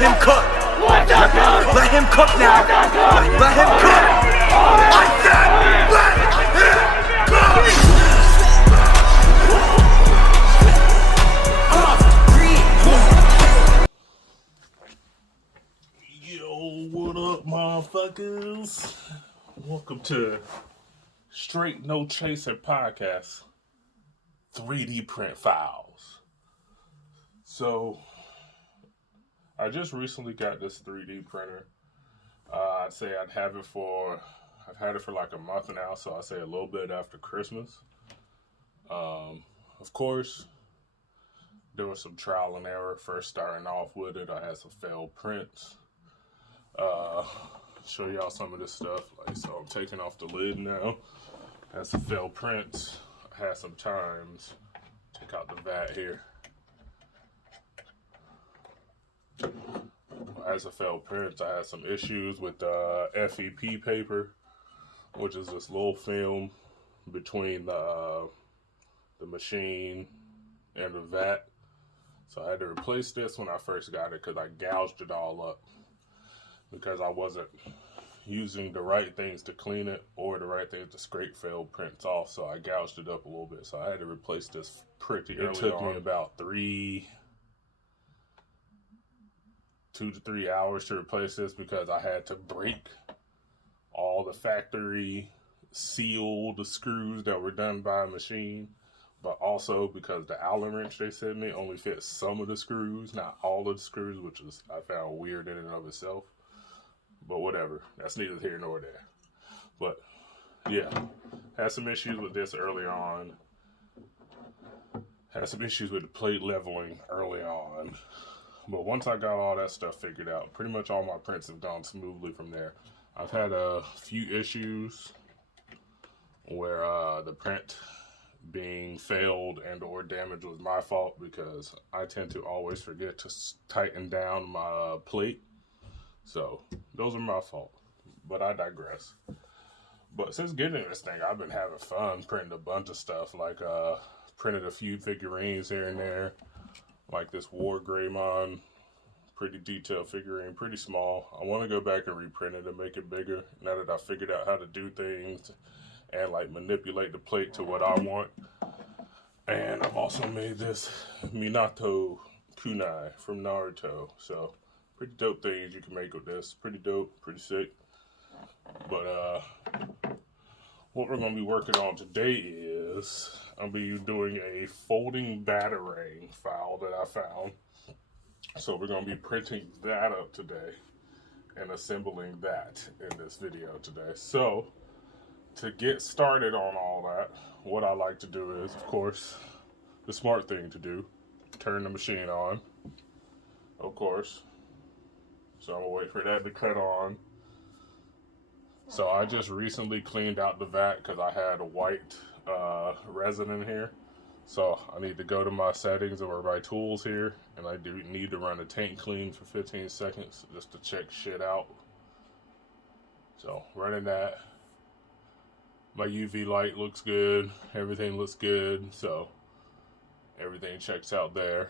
Let him cook. Let him cook now. Let him cook. I said let him cook. Yo, what up, motherfuckers? Welcome to Straight No Chaser Podcast, 3D print files. So, I just recently got this 3D printer. I'd say I've had it for like a month now, so I'd say a little bit after Christmas. Of course, there was some trial and error first starting off with it. I had some failed prints. Show y'all some of this stuff. Like, so I'm taking off the lid now. Had some failed prints. I had some times. Check out the vat here. As a failed print, I had some issues with FEP paper, which is this little film between the machine and the vat. So I had to replace this when I first got it because I gouged it all up because I wasn't using the right things to clean it or the right things to scrape failed prints off. So I gouged it up a little bit. So I had to replace this pretty early on. It took me about 2 to 3 hours to replace this because I had to break all the factory sealed screws that were done by a machine, but also because the Allen wrench they sent me only fits some of the screws, not all of the screws, which is I found weird in and of itself. But whatever, that's neither here nor there. But yeah, had some issues with this early on. Had some issues with the plate leveling early on. But once I got all that stuff figured out, pretty much all my prints have gone smoothly from there. I've had a few issues where the print being failed and or damaged was my fault because I tend to always forget to tighten down my plate. So those are my fault, but I digress. But since getting this thing, I've been having fun printing a bunch of stuff, like printed a few figurines here and there. Like this War Greymon, pretty detailed figurine, pretty small. I want to go back and reprint it and make it bigger now that I figured out how to do things and like manipulate the plate to what I want. And I've also made this Minato kunai from Naruto. So pretty dope things you can make with this. Pretty dope, pretty sick. But what we're going to be working on today is I'll be doing a folding batarang file that I found. So we're going to be printing that up today and assembling that in this video today. So to get started on all that, what I like to do is, of course, the smart thing to do, turn the machine on, of course. So I'm going to wait for that to cut on. So I just recently cleaned out the vat because I had a white resin in here. So I need to go to my settings or my tools here, and I do need to run a tank clean for 15 seconds just to check shit out. So running that. My UV light looks good. Everything looks good. So everything checks out there.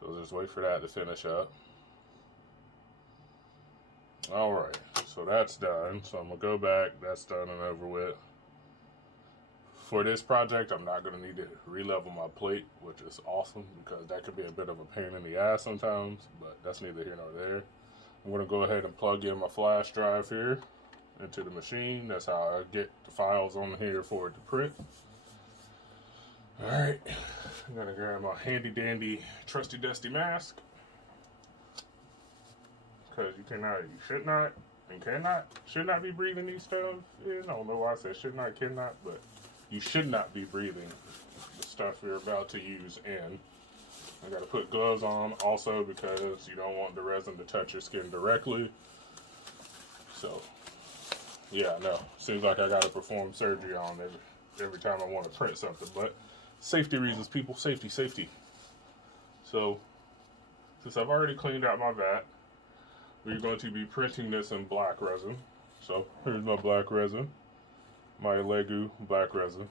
So just wait for that to finish up. Alright, so that's done. So I'm going to go back. That's done and over with. For this project, I'm not going to need to re-level my plate, which is awesome because that could be a bit of a pain in the ass sometimes, but that's neither here nor there. I'm going to go ahead and plug in my flash drive here into the machine. That's how I get the files on here for it to print. Alright, I'm going to grab my handy dandy trusty dusty mask. Because you should not be breathing these stuff. I don't know why I said should not, cannot, but you should not be breathing the stuff you're about to use in. I gotta put gloves on also because you don't want the resin to touch your skin directly. So, yeah, no, seems like I gotta perform surgery on every time I want to print something, but safety reasons, people, safety. So, since I've already cleaned out my vat, we're going to be printing this in black resin. So here's my black resin, my Legu black resin.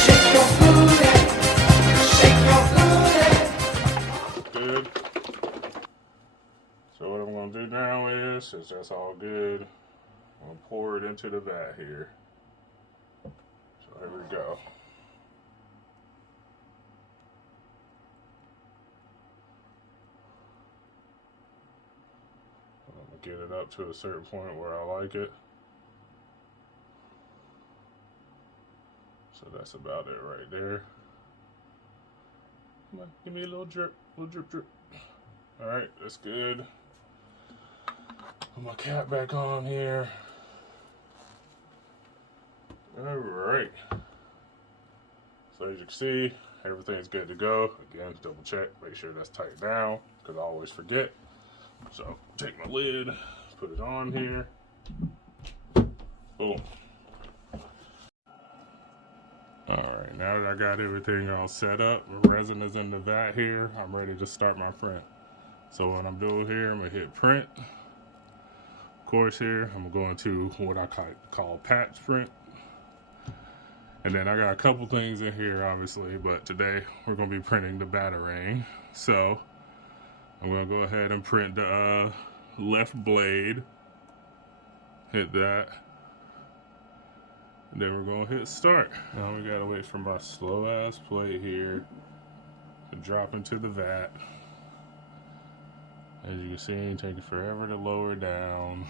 Shake your booty. since that's all good, I'm gonna pour it into the vat here. So there we go. I'm gonna get it up to a certain point where I like it. So that's about it right there. Come on, give me a little drip, drip. All right, that's good. Put my cap back on here. All right. So as you can see, everything's good to go. Again, double check, make sure that's tight down, because I always forget. So take my lid, put it on here. Boom. Alright, now that I got everything all set up, the resin is in the vat here, I'm ready to start my print. So what I'm doing here, I'm going to hit print. Of course here, I'm going to what I call patch print. And then I got a couple things in here, obviously, but today we're going to be printing the batarang. So I'm going to go ahead and print the left blade. Hit that. And then we're going to hit start. Now we got to wait for my slow ass plate here to drop into the vat. As you can see, it's taking forever to lower down.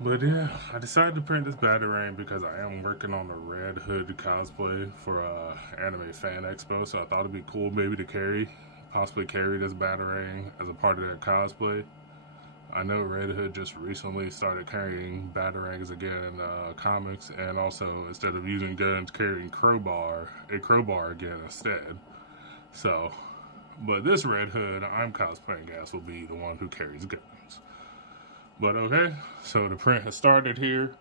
But yeah, I decided to print this batarang because I am working on the Red Hood cosplay for Anime Fan Expo, so I thought it'd be cool maybe to possibly carry this batarang as a part of that cosplay. I know Red Hood just recently started carrying batarangs again in comics, and also instead of using guns, carrying a crowbar again instead. So, but this Red Hood I'm cosplaying as will be the one who carries guns. But okay, so the print has started here.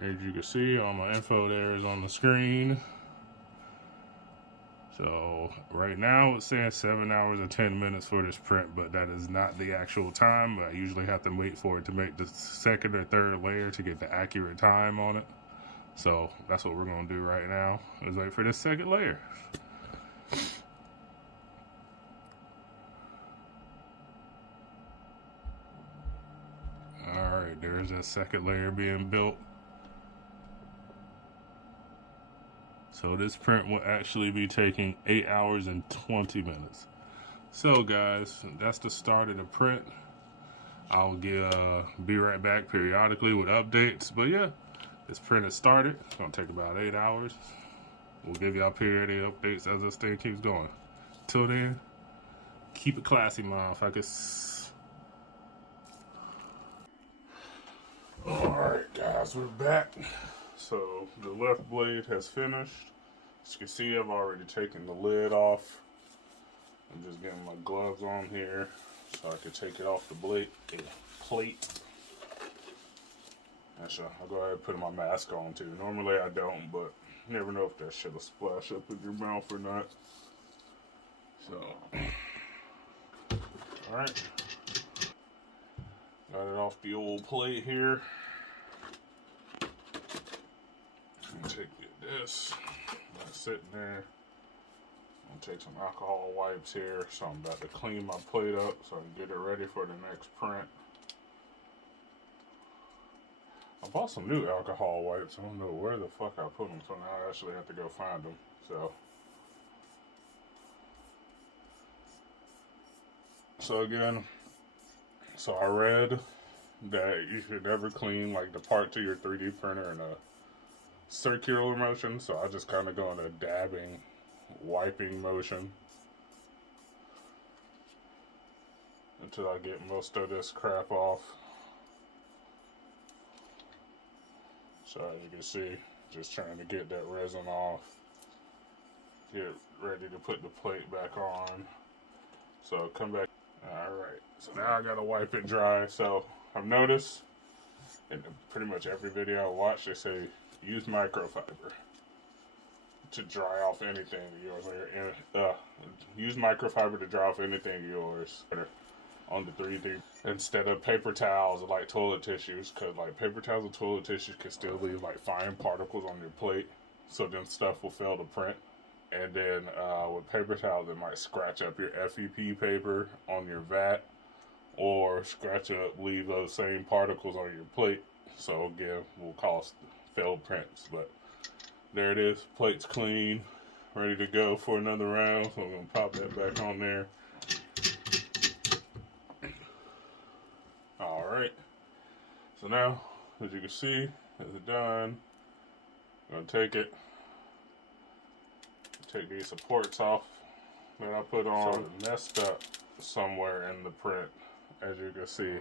As you can see, all my info there is on the screen. So right now it's saying 7 hours and 10 minutes for this print, but that is not the actual time. I usually have to wait for it to make the second or third layer to get the accurate time on it. So that's what we're gonna do right now, is wait for this second layer. Alright, there's that second layer being built. So this print will actually be taking 8 hours and 20 minutes. So guys, that's the start of the print. I'll be right back periodically with updates. But yeah, this print has started. It's gonna take about 8 hours. We'll give y'all periodic updates as this thing keeps going. Till then, keep it classy, motherfuckers. Alright guys, we're back. So the left blade has finished. As you can see, I've already taken the lid off. I'm just getting my gloves on here so I can take it off the plate. Actually, I'll go ahead and put my mask on too. Normally I don't, but you never know if that shit'll splash up in your mouth or not. So, alright. Got it off the old plate here. Take this, that's sitting there. I'm gonna take some alcohol wipes here, so I'm about to clean my plate up so I can get it ready for the next print. I bought some new alcohol wipes. I don't know where the fuck I put them, so now I actually have to go find them. So again, so I read that you should never clean like the parts of your 3D printer in a circular motion, so I just kind of go in a dabbing, wiping motion until I get most of this crap off. So as you can see, just trying to get that resin off, get ready to put the plate back on. So come back. Alright, so now I gotta wipe it dry. So I've noticed in pretty much every video I watch, they say use microfiber to dry off anything of yours. Use microfiber to dry off anything of yours on the 3D instead of paper towels or like toilet tissues, because like paper towels and toilet tissues can still leave like fine particles on your plate, so then stuff will fail to print. And then with paper towels, it might scratch up your FEP paper on your vat, or scratch up, leave those same particles on your plate. So again, will cause failed prints. But there it is, plate's clean, ready to go for another round. So I'm gonna pop that back on there. All right. So now, as you can see, it's done. I'm gonna take it. Take these supports off that I put on. So it messed up somewhere in the print, as you can see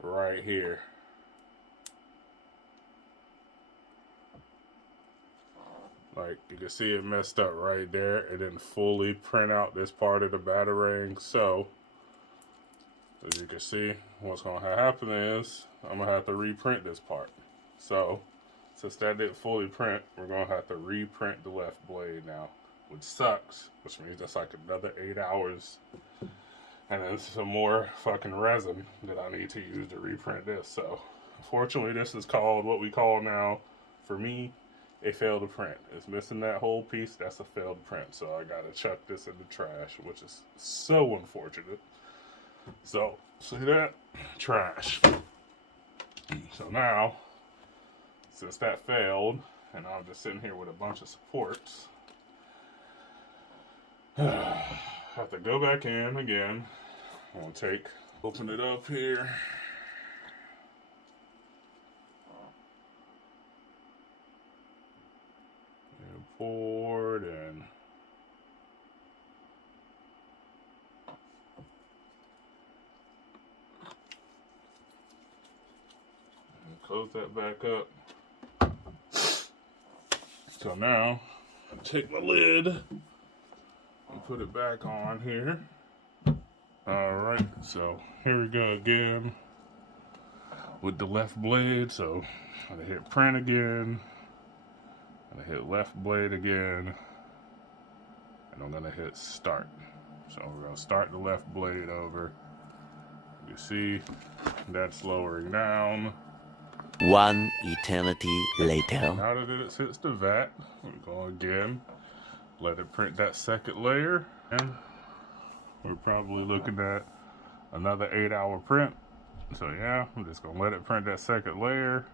right here. Like you can see it messed up right there. It didn't fully print out this part of the batarang. So as you can see, what's gonna happen is I'm gonna have to reprint this part. So since that didn't fully print, we're gonna have to reprint the left blade now, which sucks, which means that's like another 8 hours. And then some more fucking resin that I need to use to reprint this. So unfortunately, this is called what we call now, for me, a failed print. It's missing that whole piece. That's a failed print. So I gotta chuck this in the trash, which is so unfortunate. So see that? Trash. So now, since that failed, and I'm just sitting here with a bunch of supports, have to go back in again. I'm gonna open it up here. Import and close that back up. So now, take my lid and put it back on here. Alright, so here we go again with the left blade. So I'm gonna hit print again. I'm gonna hit left blade again. And I'm gonna hit start. So we're gonna start the left blade over. You see, that's lowering down. One eternity later. Now that it hits the vat, we're going again. Let it print that second layer. And we're probably looking at another 8-hour print. So yeah, I'm just gonna let it print that second layer.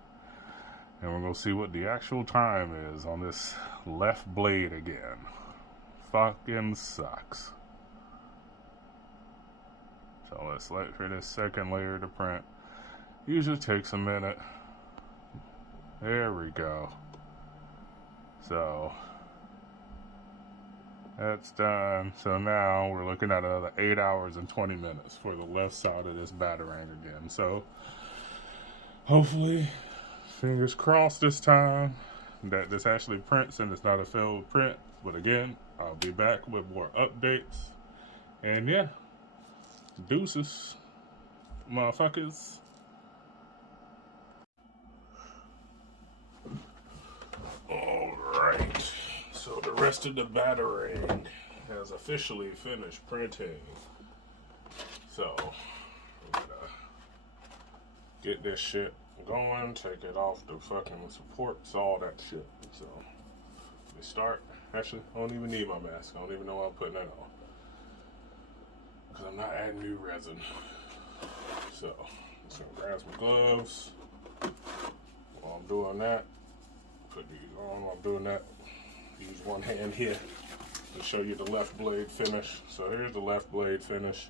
And we're gonna see what the actual time is on this left blade again. Fucking sucks. So let's wait for this second layer to print. Usually takes a minute. There we go. So that's done. So now we're looking at another 8 hours and 20 minutes for the left side of this batarang again. So hopefully, fingers crossed this time, that this actually prints and it's not a failed print. But again, I'll be back with more updates. And yeah, deuces, motherfuckers. Alright, so the rest of the batarang has officially finished printing. So, we're gonna get this shit going, take it off the fucking supports, all that shit. So, we start. Actually, I don't even need my mask. I don't even know why I'm putting that on, because I'm not adding new resin. So, I'm just gonna grab some gloves while I'm doing that. Put these on while I'm doing that. Use one hand here to show you the left blade finish. So here's the left blade finish.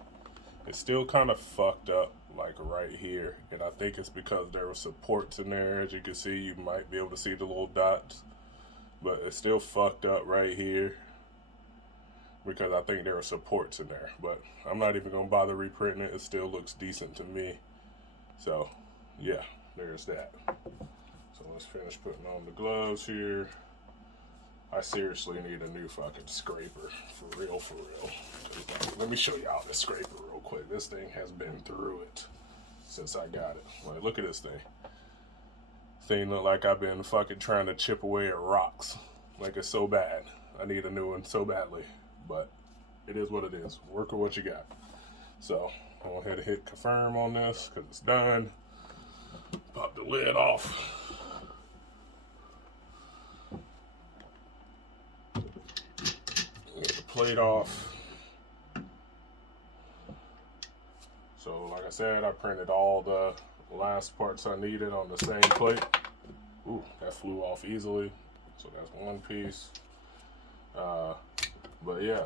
It's still kind of fucked up, like right here. And I think it's because there were supports in there. As you can see, you might be able to see the little dots. But it's still fucked up right here, because I think there are supports in there. But I'm not even going to bother reprinting it. It still looks decent to me. So, yeah, there's that. So let's finish putting on the gloves here. I seriously need a new fucking scraper. For real, for real. Let me show y'all this scraper real quick. This thing has been through it since I got it. Like, look at this thing. Thing look like I've been fucking trying to chip away at rocks. Like, it's so bad. I need a new one so badly. But it is what it is. Work with what you got. So I'm gonna go ahead and hit confirm on this because it's done. Pop the lid off. plate off. So like I said, I printed all the last parts I needed on the same plate. Ooh, that flew off easily. So that's one piece. But yeah,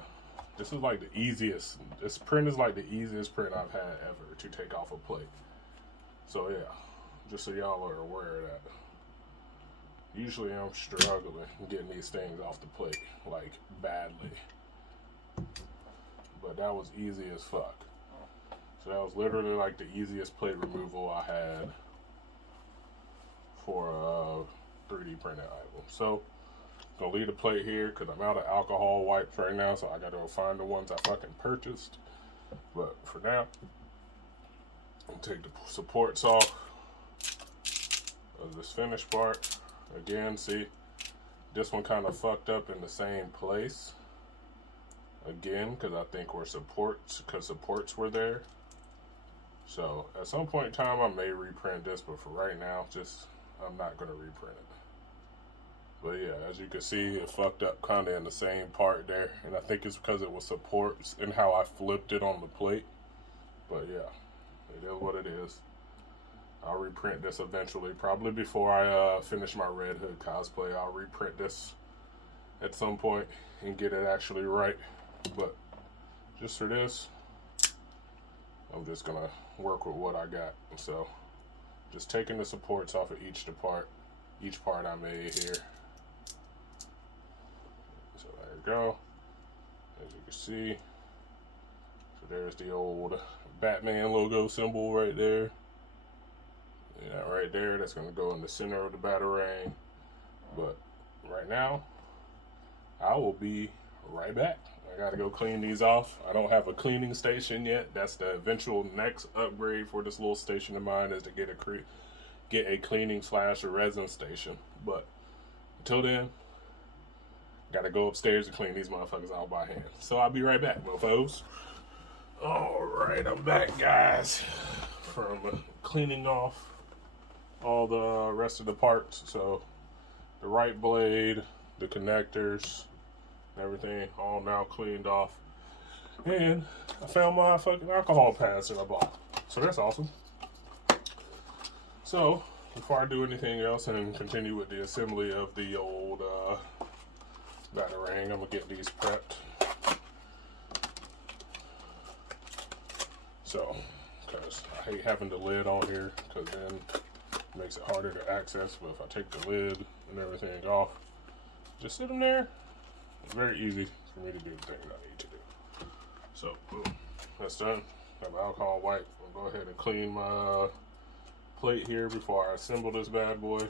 this is like the easiest. This print is like the easiest print I've had ever to take off a plate. So yeah, just so y'all are aware of that. Usually I'm struggling getting these things off the plate, like badly. But that was easy as fuck. So that was literally like the easiest plate removal I had for a 3D printed item. So gonna leave the plate here because I'm out of alcohol wipes right now, so I gotta go find the ones I fucking purchased. But for now, I'm gonna take the supports off of this finished part. Again, see, this one kind of fucked up in the same place. Again, because I think we're supports were there. So at some point in time, I may reprint this, but for right now, I'm not gonna reprint it. But yeah, as you can see, it fucked up kind of in the same part there, and I think it's because it was supports and how I flipped it on the plate. But yeah, it is what it is. I'll reprint this eventually, probably before I finish my Red Hood cosplay. I'll reprint this at some point and get it actually right. But just for this, I'm just gonna work with what I got. So just taking the supports off of each part I made here. So there you go. As you can see, so there's the old Batman logo symbol right there. And that right there, that's gonna go in the center of the batarang. But right now, I will be right back. I gotta go clean these off. I don't have a cleaning station yet. That's the eventual next upgrade for this little station of mine, is to get a cleaning / a resin station. But until then, gotta go upstairs and clean these motherfuckers out by hand. So I'll be right back, mofos. Alright, I'm back, guys, from cleaning off all the rest of the parts. So the right blade, the connectors, everything all now cleaned off. And I found my fucking alcohol pads that I bought. So that's awesome. So before I do anything else and continue with the assembly of the old batarang, I'm gonna get these prepped. So, because I hate having the lid on here, because then it makes it harder to access. But if I take the lid and everything off, just sit them there, it's very easy for me to do the thing that I need to do. So, boom, that's done. I have an alcohol wipe. I'll go ahead and clean my plate here before I assemble this bad boy.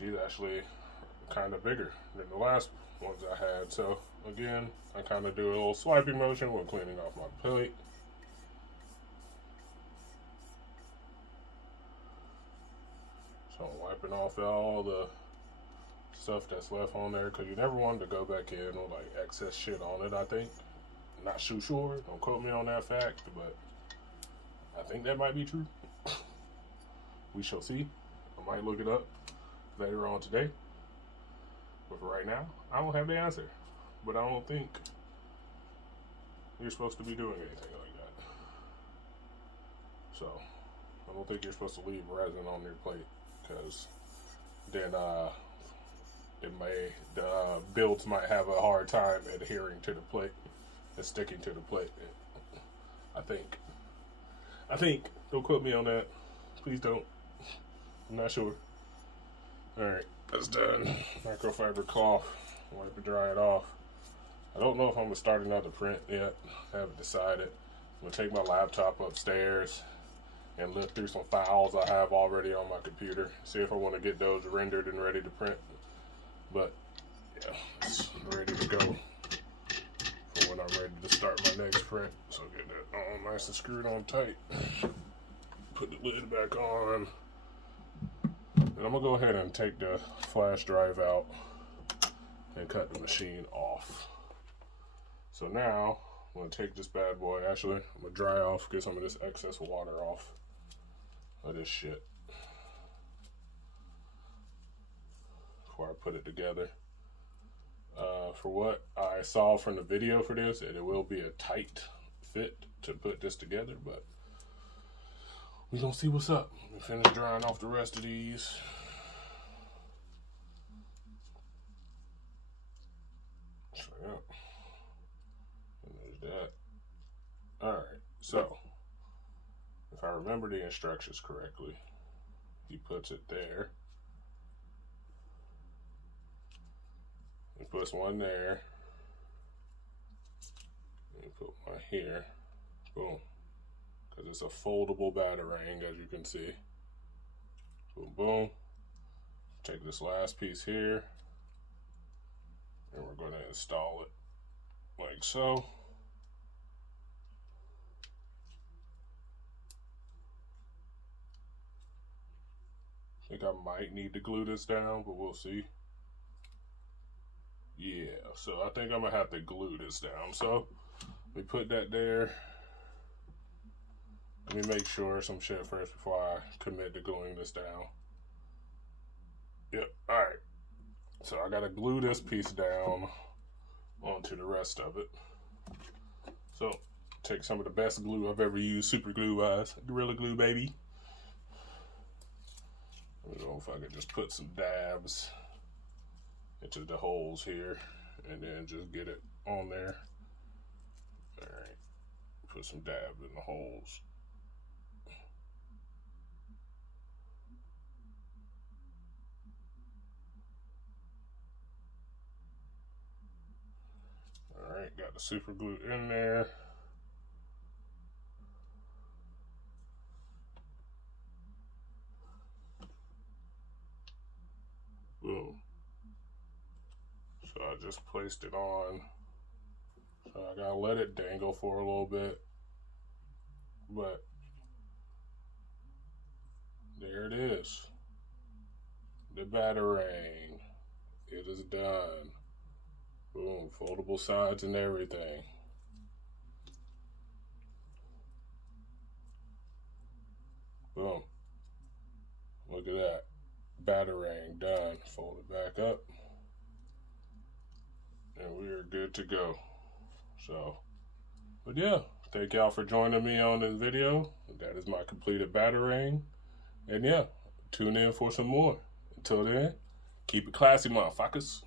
These actually kind of bigger than the last ones I had. So again, I kind of do a little swiping motion when cleaning off my plate. So I'm wiping off all the stuff that's left on there, because you never wanted to go back in with like excess shit on it, I think. I'm not too sure, don't quote me on that fact, but I think that might be true. We shall see. I might look it up later on today. But for right now, I don't have the answer. But I don't think you're supposed to be doing anything like that. So, I don't think you're supposed to leave resin on your plate, because then the builds might have a hard time adhering to the plate and sticking to the plate. I think. Don't quote me on that. Please don't. I'm not sure. Alright, that's done. Microfiber cloth. Wipe it, dry it off. I don't know if I'm going to start another print yet. I haven't decided. I'm going to take my laptop upstairs and look through some files I have already on my computer. See if I want to get those rendered and ready to print. But, yeah, it's ready to go for when I'm ready to start my next print. So get that all nice and screwed on tight. Put the lid back on. And I'm going to go ahead and take the flash drive out and cut the machine off. So now, I'm going to take this bad boy. Actually, I'm going to dry off, get some of this excess water off of this shit. before I put it together. For what I saw from the video for this, it will be a tight fit to put this together, but we're gonna see what's up. We finish drying off the rest of these. So, yeah. And there's that. Alright, so if I remember the instructions correctly, he puts it there. He puts one there. And put one here. Boom. Because it's a foldable batarang, as you can see. Boom, boom. Take this last piece here. And we're going to install it like so. I think I might need to glue this down, but we'll see. Yeah, so I think I'm gonna have to glue this down. So we put that there. Let me make sure some shit first before I commit to gluing this down. Yep, alright. So I gotta glue this piece down onto the rest of it. So take some of the best glue I've ever used, super glue wise. Gorilla Glue, baby. I don't know if I could just put some dabs into the holes here and then just get it on there. Alright, put some dabs in the holes. Alright, got the super glue in there. Boom. So I just placed it on. So I gotta let it dangle for a little bit. But there it is. The batarang. It is done. Boom. Foldable sides and everything. Boom. Look at that. Batarang done. Fold it back up. And we are good to go. So, but yeah, thank y'all for joining me on this video. That is my completed batarang. And yeah, tune in for some more. Until then, keep it classy, motherfuckers.